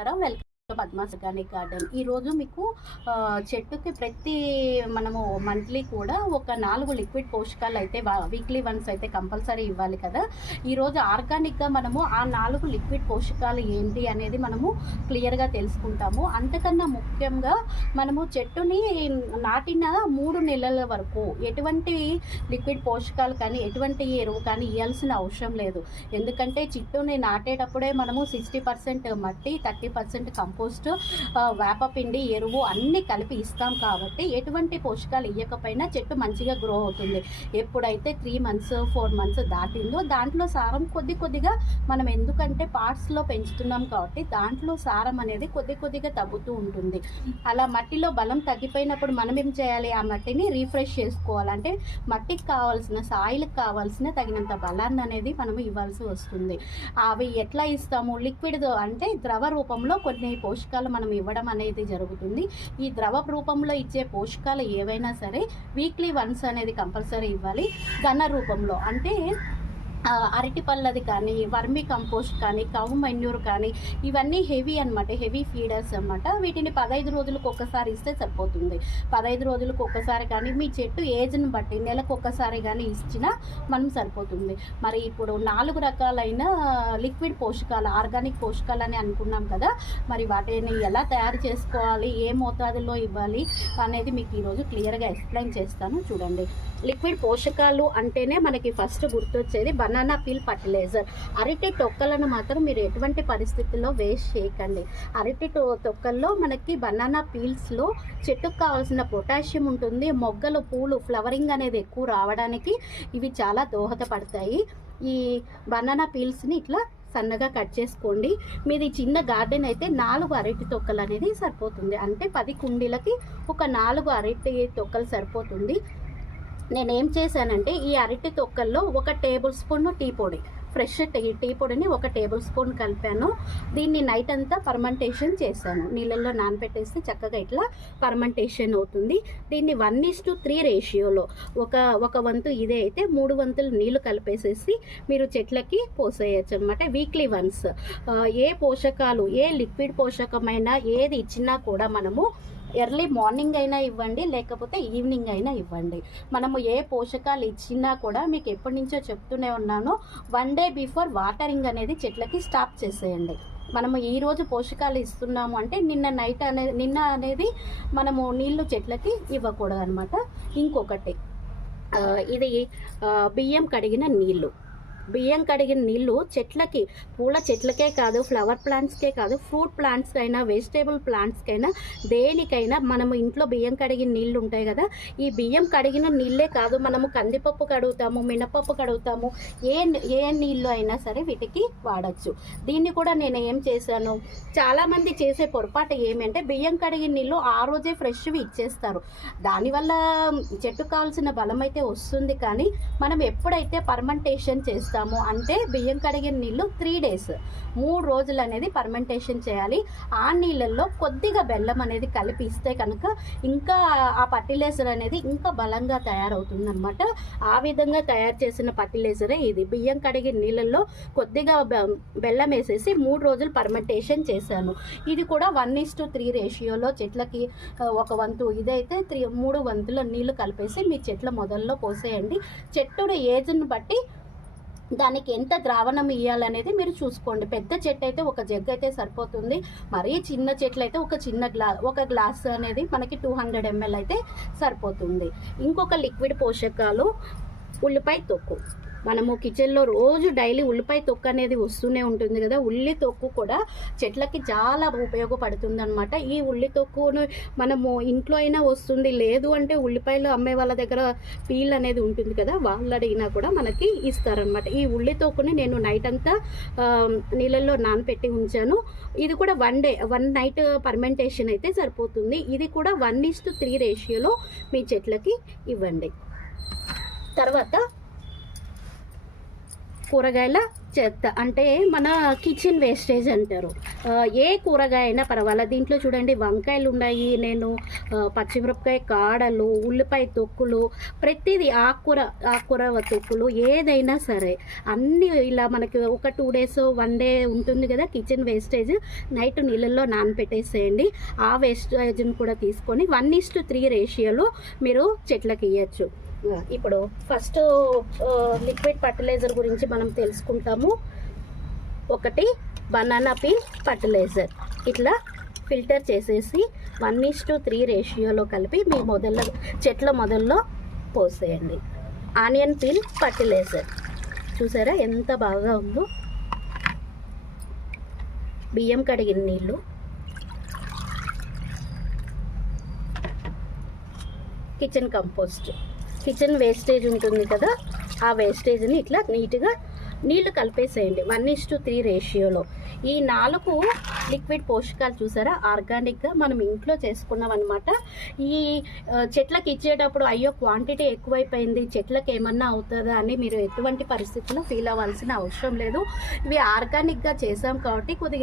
محترم Padma's organic garden. ఈరోజు మీకు చెట్టుకి ప్రతి మనము మంత్లీ కూడా ఒక నాలుగు లిక్విడ్ పోషకాలు అయితే వీక్లీ వన్స్ అయితే కంపల్సరీ ఇవ్వాలి కదా. ఈరోజు ఆర్గానిక్గా మనము ఆ నాలుగు లిక్విడ్ పోషకాలు ఏంటి అనేది మనము క్లియర్గా తెలుసుకుంటాము. అంతకన్నా ముఖ్యంగా మనము చెట్టుని నాటిన మూడు నెలల వరకు ఎటువంటి లిక్విడ్ పోషకాలు కానీ ఎటువంటి ఎరువు కానీ ఇవ్వాల్సిన అవసరం లేదు. ఎందుకంటే చెట్టుని నాటేటప్పుడే మనము సిక్స్టీ పర్సెంట్ మట్టి థర్టీ పర్సెంట్ కంపోస్ట్ వేపపిండి ఎరువు అన్నీ కలిపి ఇస్తాం కాబట్టి ఎటువంటి పోషకాలు ఇవ్వకపోయినా చెట్టు మంచిగా గ్రో అవుతుంది. ఎప్పుడైతే త్రీ మంత్స్ ఫోర్ మంత్స్ దాటిందో దాంట్లో సారం కొద్ది కొద్దిగా మనం ఎందుకంటే పార్ట్స్లో పెంచుతున్నాం కాబట్టి దాంట్లో సారం అనేది కొద్ది కొద్దిగా తగ్గుతూ ఉంటుంది. అలా మట్టిలో బలం తగ్గిపోయినప్పుడు మనం ఏం చేయాలి? ఆ మట్టిని రీఫ్రెష్ చేసుకోవాలంటే మట్టికి కావాల్సిన సాయిల్కి కావాల్సిన తగినంత బలాన్ని అనేది మనం ఇవ్వాల్సి వస్తుంది. అవి ఎట్లా ఇస్తాము? లిక్విడ్ అంటే ద్రవ రూపంలో కొన్ని పోషకాలు మనం ఇవ్వడం అనేది జరుగుతుంది. ఈ ద్రవ రూపంలో ఇచ్చే పోషకాలు ఏవైనా సరే వీక్లీ వన్స్ అనేది కంపల్సరీ ఇవ్వాలి. ఘన రూపంలో అంటే అరటి పళ్ళది కానీ వర్మి కంపోస్ట్ కానీ కవు మెన్యూర్ కానీ ఇవన్నీ హెవీ అన్నమాట హెవీ ఫీడర్స్ అన్నమాట. వీటిని పదహైదు రోజులకు ఒక్కసారి ఇస్తే సరిపోతుంది. పదహైదు రోజులకు ఒక్కసారి కానీ మీ చెట్టు ఏజ్ని బట్టి నెలకు ఒక్కసారి కానీ ఇచ్చినా మనం సరిపోతుంది. మరి ఇప్పుడు నాలుగు రకాలైన లిక్విడ్ పోషకాలు ఆర్గానిక్ పోషకాలు అని అనుకున్నాం కదా మరి వాటిని ఎలా తయారు చేసుకోవాలి ఏ మోతాదులో ఇవ్వాలి అనేది మీకు ఈరోజు క్లియర్గా ఎక్స్ప్లెయిన్ చేస్తాను. చూడండి. లిక్విడ్ పోషకాలు అంటేనే మనకి ఫస్ట్ గుర్తొచ్చేది బనానా పీల్ ఫర్టిలైజర్. అరటి తొక్కలను మాత్రం మీరు ఎటువంటి పరిస్థితుల్లో వేస్ట్ చేయకండి. అరటి తొక్కల్లో మనకి బనానా పీల్స్లో చెట్టుకు కావాల్సిన పొటాషియం ఉంటుంది. మొగ్గలు పూలు ఫ్లవరింగ్ అనేది ఎక్కువ రావడానికి ఇవి చాలా దోహదపడతాయి. ఈ బనానా పీల్స్ని ఇట్లా సన్నగా కట్ చేసుకోండి. మీది చిన్న గార్డెన్ అయితే నాలుగు అరటి తొక్కలు అనేది సరిపోతుంది. అంటే పది కుండీలకి ఒక నాలుగు అరటి తొక్కలు సరిపోతుంది. నేను ఏం చేశానంటే ఈ అరటి తొక్కల్లో ఒక టేబుల్ స్పూన్ టీ పొడి ఫ్రెష్ టీ టీ పొడిని ఒక టేబుల్ స్పూన్ కలిపాను. దీన్ని నైట్ అంతా పర్మెంటేషన్ చేశాను. నీళ్ళల్లో నానబెట్టేస్తే చక్కగా ఇట్లా పర్మెంటేషన్ అవుతుంది. దీన్ని వన్ ఈస్ టు త్రీ రేషియోలో ఒక ఒక వంతు ఇదే అయితే మూడు వంతులు నీళ్ళు కలిపేసేసి మీరు చెట్లకి పోసేయచ్చు అనమాట వీక్లీ వన్స్ ఏ పోషకాలు ఏ లిక్విడ్ పోషకమైన ఏది ఇచ్చినా కూడా మనము ఎర్లీ మార్నింగ్ అయినా ఇవ్వండి లేకపోతే ఈవినింగ్ అయినా ఇవ్వండి. మనము ఏ పోషకాలు ఇచ్చినా కూడా మీకు ఎప్పటి నుంచో చెప్తూనే ఉన్నాను వన్ డే బిఫోర్ వాటరింగ్ అనేది చెట్లకి స్టాప్ చేసేయండి. మనము ఈరోజు పోషకాలు ఇస్తున్నాము అంటే నిన్న నైట్ అనేది నిన్న అనేది మనము నీళ్ళు చెట్లకి ఇవ్వకూడదు అనమాట ఇంకొకటి ఇది బియ్యం కడిగిన నీళ్ళు బియ్యం కడిగిన నీళ్ళు చెట్లకి పూల చెట్లకే కాదు ఫ్లవర్ ప్లాంట్స్కే కాదు ఫ్రూట్ ప్లాంట్స్కైనా అయినా వెజిటేబుల్ ప్లాంట్స్కైనా దేనికైనా మనము ఇంట్లో బియ్యం కడిగిన నీళ్ళు ఉంటాయి కదా ఈ బియ్యం కడిగిన నీళ్ళే కాదు మనము కందిపప్పు కడుగుతాము మినపప్పు కడుగుతాము ఏ ఏ నీళ్ళు అయినా సరే వీటికి వాడచ్చు. దీన్ని కూడా నేను ఏం చేశాను? చాలామంది చేసే పొరపాటు ఏమంటే బియ్యం కడిగిన నీళ్ళు ఆ రోజే ఫ్రెష్వి ఇచ్చేస్తారు. దానివల్ల చెట్టు కావాల్సిన బలం అయితే వస్తుంది కానీ మనం ఎప్పుడైతే పర్మెంటేషన్ చేస్తాము అంటే బియ్యం కడిగిన నీళ్ళు త్రీ డేస్ మూడు రోజులు అనేది పర్మెంటేషన్ చేయాలి. ఆ నీళ్ళల్లో కొద్దిగా బెల్లం అనేది కలిపి ఇస్తే కనుక ఇంకా ఆ పర్టిలైజర్ అనేది ఇంకా బలంగా తయారవుతుంది అనమాట ఆ విధంగా తయారు చేసిన పర్టిలైజరే ఇది. బియ్యం కడిగిన నీళ్ళల్లో కొద్దిగా బె- బెల్లం వేసేసి మూడు రోజులు పర్మెంటేషన్ చేశాను ఇది కూడా వన్ ఈస్ టు త్రీ రేషియోలో చెట్లకి ఒక వంతు ఇదైతే త్రీ మూడు వంతుల నీళ్ళు కలిపేసి మీ చెట్ల మొదల్లో పోసేయండి. చెట్టుడు ఏజ్ని బట్టి దానికి ఎంత ద్రావణం ఇవ్వాలనేది మీరు చూసుకోండి. పెద్ద చెట్టు అయితే ఒక జగ్ అయితే సరిపోతుంది. మరీ చిన్న చెట్లు అయితే ఒక చిన్న గ్లా ఒక గ్లాస్ అనేది మనకి టూ హండ్రెడ్ ఎంఎల్ అయితే సరిపోతుంది. ఇంకొక లిక్విడ్ పోషకాలు ఉల్లిపాయ తొక్కు. మనము కిచెన్లో రోజు డైలీ ఉల్లిపాయ తొక్కు అనేది వస్తూనే ఉంటుంది కదా. ఉల్లి తొక్కు కూడా చెట్లకి చాలా ఉపయోగపడుతుంది అనమాట ఈ ఉల్లి తొక్కును మనము ఇంట్లో అయినా వస్తుంది లేదు అంటే ఉల్లిపాయలు అమ్మే వాళ్ళ దగ్గర పీల్ అనేది ఉంటుంది కదా. వాళ్ళు అడిగినా కూడా మనకి ఇస్తారనమాట ఈ ఉల్లి తొక్కుని నేను నైట్ అంతా నీళ్ళల్లో నానపెట్టి ఉంచాను. ఇది కూడా one day one night fermentation అయితే సరిపోతుంది. ఇది కూడా వన్ ఇస్ టు త్రీ రేషియోలో మీ చెట్లకి ఇవ్వండి. తర్వాత కూరగాయల చెత్త అంటే మన కిచెన్ వేస్టేజ్ అంటారు. ఏ కూరగాయ అయినా పర్వాలేదు దీంట్లో చూడండి వంకాయలు ఉన్నాయి నేను పచ్చిమిరపకాయ కాడలు ఉల్లిపాయ తొక్కులు ప్రతిదీ ఆకుకూర ఆకుకూర తొక్కులు ఏదైనా సరే. అన్నీ ఇలా మనకి ఒక టూ డేస్ వన్ డే ఉంటుంది కదా కిచెన్ వేస్టేజ్ నైట్ నీళ్ళల్లో నానపెట్టేసేయండి. ఆ వేస్టేజ్ని కూడా తీసుకొని వన్ ఇస్ టు త్రీ రేషియోలో మీరు చెట్లకి ఇవ్వచ్చు ఇప్పుడు ఫస్ట్ లిక్విడ్ ఫర్టిలైజర్ గురించి మనం తెలుసుకుంటాము. ఒకటి బనానా పీల్ ఫర్టిలైజర్ ఇట్లా ఫిల్టర్ చేసేసి వన్ ఈస్ టు త్రీ రేషియోలో కలిపి మీ మొదల చెట్ల మొదల్లో పోసేయండి. ఆనియన్ పీల్ ఫర్టిలైజర్ చూసారా ఎంత బాగా ఉందో? బియ్యం కడిగిన నీళ్ళు. కిచెన్ కంపోస్ట్ కిచెన్ వేస్టేజ్ ఉంటుంది కదా ఆ వేస్టేజ్ని ఇట్లా నీట్గా నీళ్ళు కలిపేసేయండి. వన్ ఇస్ టు త్రీ రేషియోలో. ఈ నాలుగు లిక్విడ్ పోషకాలు చూసారా? ఆర్గానిక్గా మనం ఇంట్లో చేసుకున్నాం అనమాట ఈ చెట్లకు చెట్లకి ఇచ్చేటప్పుడు అయ్యో క్వాంటిటీ ఎక్కువైపోయింది చెట్లకు ఏమన్నా అవుతుందా అని మీరు ఎటువంటి పరిస్థితుల్లో ఫీల్ అవ్వాల్సిన అవసరం లేదు. ఇవి ఆర్గానిక్గా చేసాం కాబట్టి కొద్దిగా